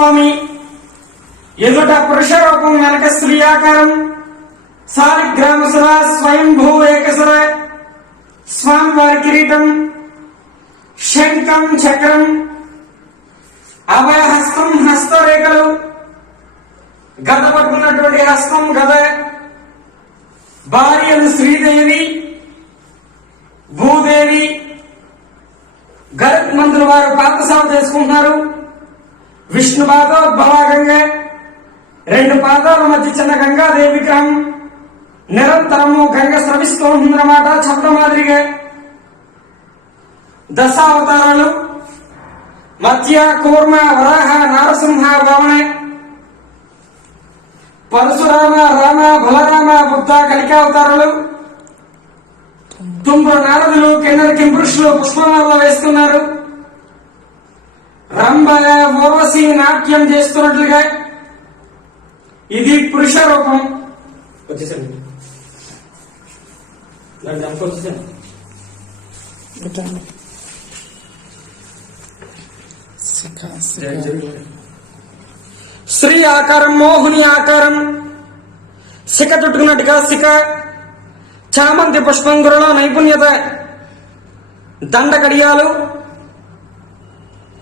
స్వామి ఎదుట పురుష రూపం వెనక స్త్రీ ఆకారం సాలిగ్రామసుర స్వయంభూ ఏకసుర స్వామివారి కిరీటం శంఖం చక్రం అభయహస్తం హస్తరేఖలు గద పట్టుకున్నటువంటి హస్తం గద భార్యలు శ్రీదేవి భూదేవి గరుత్ మంత్రులు వారు పాదసేవ చేసుకుంటున్నారు. విష్ణు పాదోద్భవాగంగా 2 పాదాల మధ్య చిన్న గంగాదేవి విగ్రహం నిరంతరము గంగ స్రవిస్తూ ఉంటుందన్నమాట. చెప్పడం మాదిరిగా దశావతారాలు మత్య కూర్మ వరాహ నారసింహ భావన పరశురామ రామ బలరామ బుద్ధ కలికావతారాలు తుంబ్ర నారదులు కిన్నర కింపురుషులు పుష్పమాలలో వేస్తున్నారు. రంభ ఊర్వశి నాట్యం చేస్తున్నట్లుగా ఇది పురుష రూపం. వచ్చేసండి స్త్రీ ఆకారం మోహిని ఆకారం శిఖ చుట్టుకున్నట్టుగా శిఖ చామంతి పుష్పం గురలో నైపుణ్యత దండ కడియాలు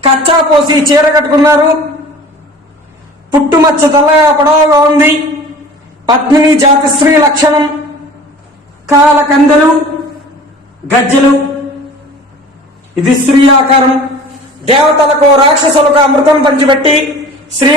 కచ్చా పోసి చీర కట్టుకున్నారు. పుట్టుమచ్చ తల పొడవుగా ఉంది. పద్మిని జాతి స్త్రీ లక్షణం కాలకందెలు గజ్జెలు ఇది స్త్రీ ఆకారం. దేవతలకు రాక్షసులకు అమృతం పంచిపెట్టి శ్రీ